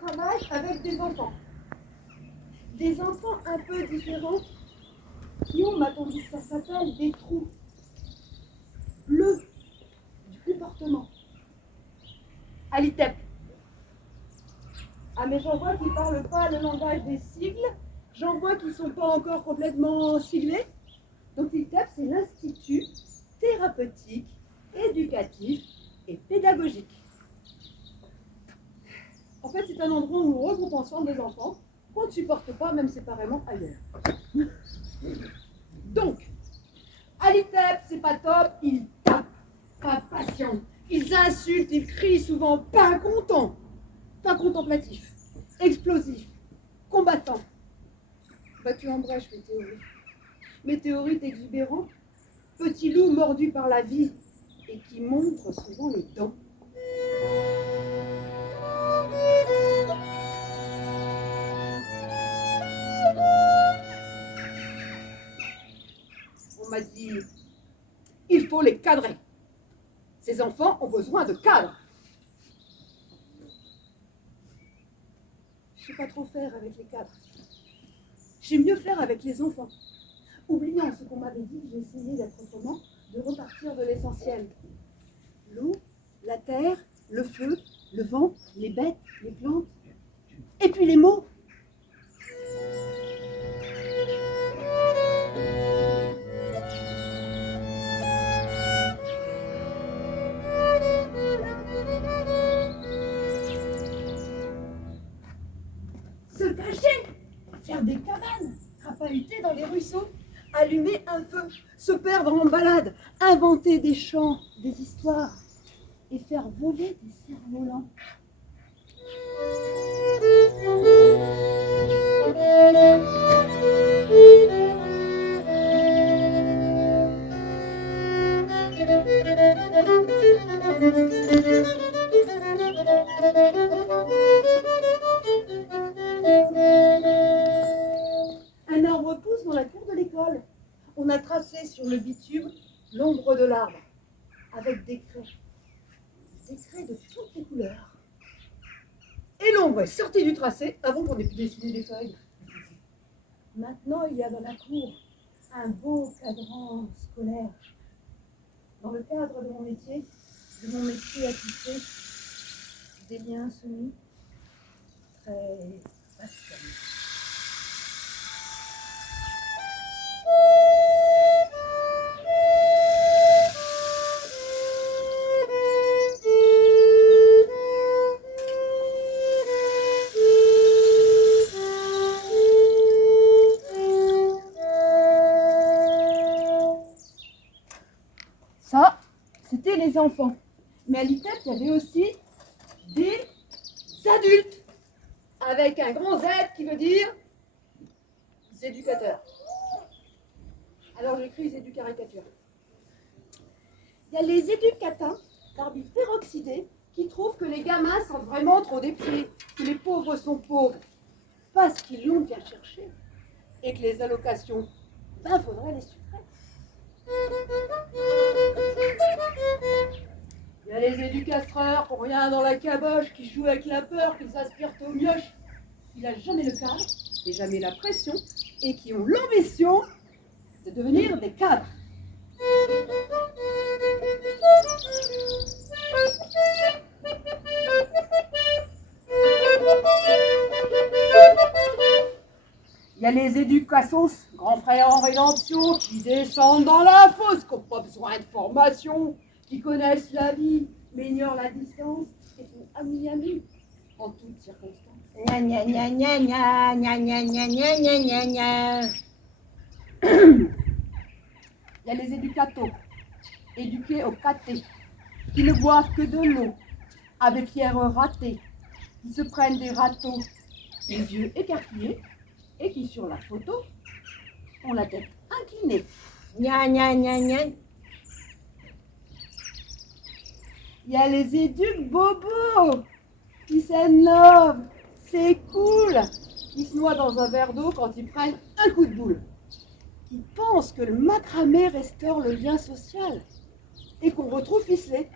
travaille avec des enfants. Des enfants un peu différents qui ont, m'a-t-on dit que ça s'appelle, des trous bleus du comportement. À l'ITEP. Ah, mais j'en vois qui ne parlent pas le langage des sigles. J'en vois qui ne sont pas encore complètement siglés. Donc l'ITEP, c'est l'Institut thérapeutique, éducatif et pédagogique. En fait, c'est un endroit où on regroupe ensemble des enfants qu'on ne supporte pas, même séparément, ailleurs. Donc, à l'ITEP, c'est pas top, ils tapent, pas patient. Ils insultent, ils crient souvent, pas contents, pas contemplatifs, explosifs, combattants. Battu en brèche, météorite. Météorite exubérant, petit loup mordu par la vie et qui montre souvent les dents. On m'a dit, il faut les cadrer. Ces enfants ont besoin de cadres. Je ne sais pas trop faire avec les cadres. J'aime mieux faire avec les enfants. Oubliant ce qu'on m'avait dit, j'ai essayé d'être autrement, de repartir de l'essentiel. L'eau, la terre, le feu, le vent, les bêtes, les plantes, et puis les mots. Se cacher, faire des cabanes, crapahuter dans les ruisseaux, allumer un feu, se perdre en balade, inventer des chants, des histoires et faire voler des cerfs-volants. Un arbre pousse dans la cour de l'école. On a tracé sur le bitume l'ombre de l'arbre, avec des craies de toutes les couleurs. Et l'ombre est sortie du tracé avant qu'on ait pu dessiner des feuilles. Maintenant, il y a dans la cour un beau cadran scolaire. Dans le cadre de mon métier à tisser, des liens soumis très passionnés. Ça, c'était les enfants. Mais à l'ITEP, il y avait aussi des adultes, avec un grand Z qui veut dire éducateurs. Alors j'écris éducaricatures. Il y a les éducatins, d'arbitres peroxydés, qui trouvent que les gamins sont vraiment trop des pieds, que les pauvres sont pauvres, parce qu'ils l'ont bien cherché, et que les allocations, faudrait les supprimer. Il y a les éducastreurs pour rien dans la caboche qui jouent avec la peur, qui s'aspirent aux mioches, qui n'ont jamais le cadre et jamais la pression et qui ont l'ambition de devenir des cadres. Il y a les éducasos, grands frères en rédemption, qui descendent dans la fosse, qui n'ont pas besoin de formation, qui connaissent la vie, mais ignorent la distance et font ami-ami en toutes circonstances. Gna gna gna gna gna gna gna gna gna gna gna gna. Il y a les éducatos, éduqués au caté, qui ne boivent que de l'eau, avec pierres ratées, qui se prennent des râteaux, les yeux écarquillés, et qui sur la photo ont la tête inclinée. Gna gna gna gna. Il y a les éducs bobos qui s'aiment love, c'est cool, qui se noient dans un verre d'eau quand ils prennent un coup de boule, qui pensent que le macramé restaure le lien social et qu'on retrouve ficelé.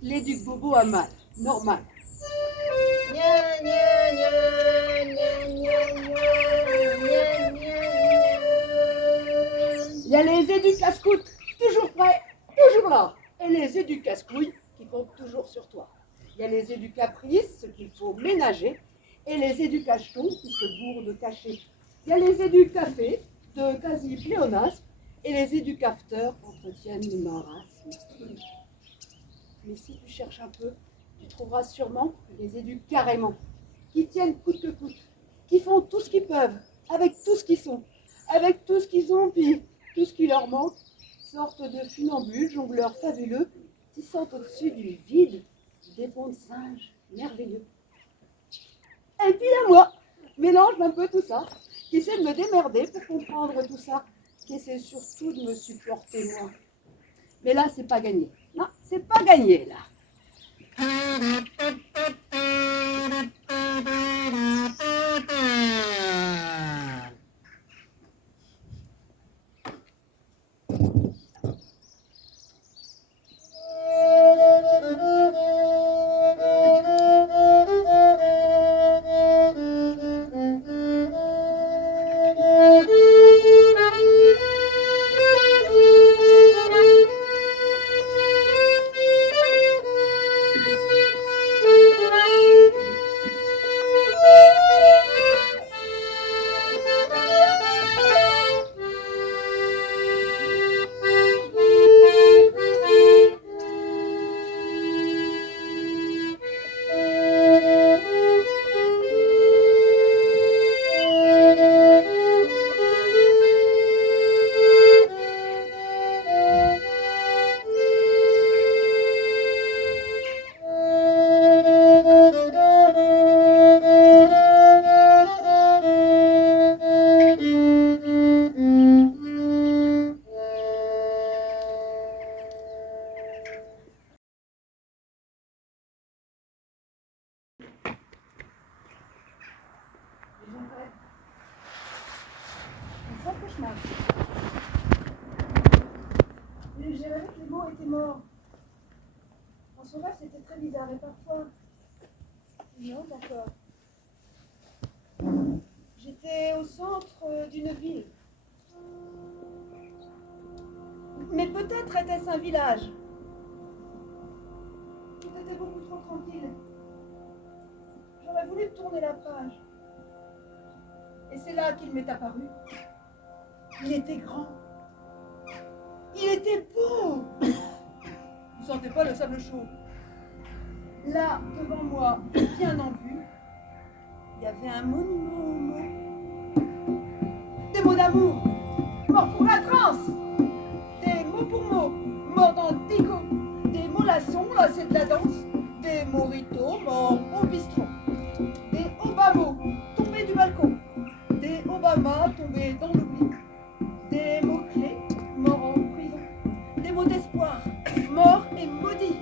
L'éduc bobo a mal, normal. Gna, gna, gna, gna, gna, gna, gna, gna. Il y a les éducascouts, toujours prêts, toujours là. Et les éducascouilles qui comptent toujours sur toi. Il y a les éducatrices, ce qu'il faut ménager, et les éducachetons qui se bourrent de cachets. Il y a les éducafés de quasi-pléonasme, et les éducafteurs entretiennent le marasme. Mais si tu cherches un peu, tu trouveras sûrement les éduques carrément, qui tiennent coûte que coûte, qui font tout ce qu'ils peuvent, avec tout ce qu'ils sont, avec tout ce qu'ils ont, puis tout ce qui leur manque, sorte de funambules, jongleurs fabuleux, qui sentent au-dessus du vide des ponts de singes merveilleux. Et puis là, moi, mélange un peu tout ça, qui essaie de me démerder pour comprendre tout ça, qui essaie surtout de me supporter moi. Mais là, c'est pas gagné. Non, c'est pas gagné, là. Un sale cauchemar. J'ai rêvé que les mots étaient morts. En sauvage, c'était très bizarre. Et parfois... Non, d'accord. J'étais au centre d'une ville. Mais peut-être était-ce un village. Tout était beaucoup trop tranquille. J'aurais voulu tourner la page. Et c'est là qu'il m'est apparu. Il était grand. Il était beau. Vous sentez pas le sable chaud? Là, devant moi, bien en vue, il y avait un monument aux mots. Des mots d'amour, morts pour la transe. Des mots pour mots, morts dans le dico. Des mots laçons, là c'est de la danse. Des moritos, morts au bistrot. Des Obamos, tombés du balcon. Des Obama, tombés dans l'oubli. Des mots-clés, morts en prison. Des mots d'espoir, morts et maudits.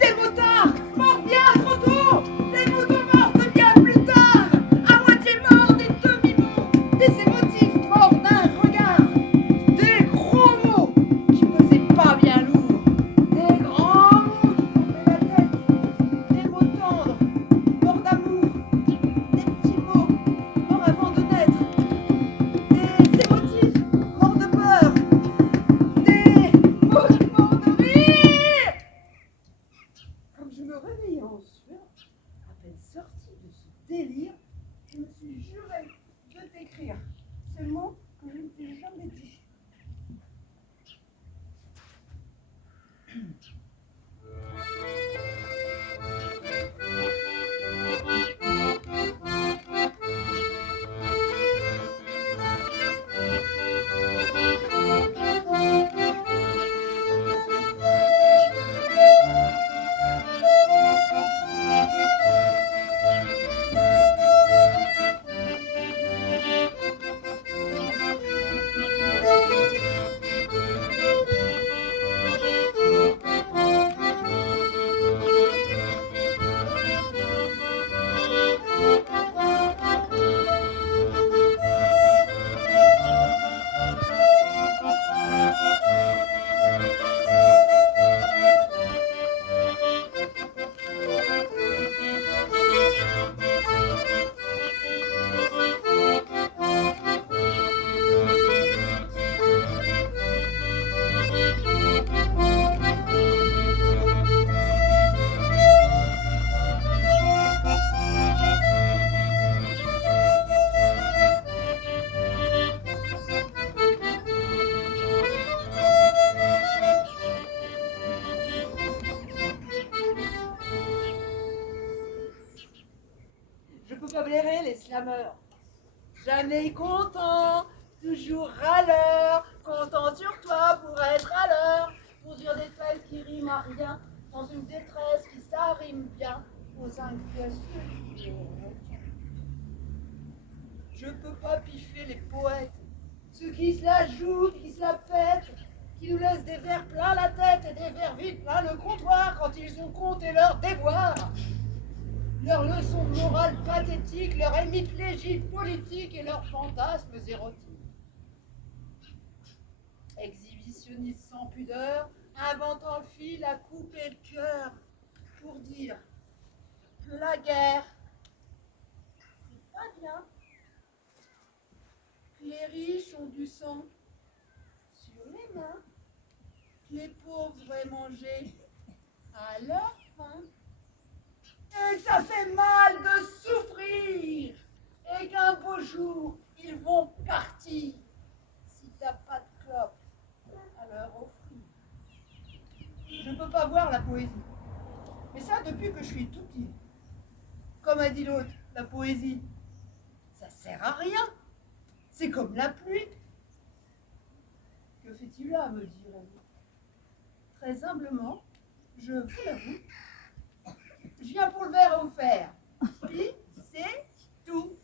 Des motards, morts bien trop tôt. Des motos mortes bien plus tard. À moitié morts, des demi-mots. Des émotifs morts d'un regard. Des gros mots qui pesaient pas bien lourd. Des grands mots qui tombaient la tête. Des mots tendres, morts d'amour. Des petits mots, morts avant de naître. Des émotifs, morts de peur. Des mots de tolérer les slameurs. Jamais content, toujours râleur, comptant sur toi pour être à l'heure, pour dire des tresses qui riment à rien, dans une détresse qui s'arrime bien aux inquiétudes. Je peux pas piffer les poètes, ceux qui se la jouent, qui se la pètent, qui nous laissent des vers plein la tête et des vers vides plein le comptoir quand ils ont compté leurs devoirs. Leurs leçons de morale pathétiques, leurs hémiplégies politiques et leurs fantasmes érotiques. Exhibitionnistes sans pudeur, inventant le fil à couper le cœur pour dire que la guerre, c'est pas bien. Que les riches ont du sang sur les mains, que les pauvres vont manger à leur faim. Et que ça fait mal de souffrir, et qu'un beau jour, ils vont partir, si t'as pas de clope à leur offrir. Je peux pas voir la poésie, mais ça depuis que je suis tout petit. Comme a dit l'autre, la poésie, ça sert à rien, c'est comme la pluie. Que fais-tu là, me direz-vous? Très humblement, je vous l'avoue, je viens pour le verre offert. Puis, c'est tout.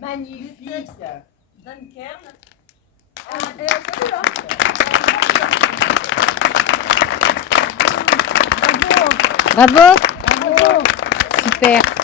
Magnifique. Dunkerque. Bravo. Super.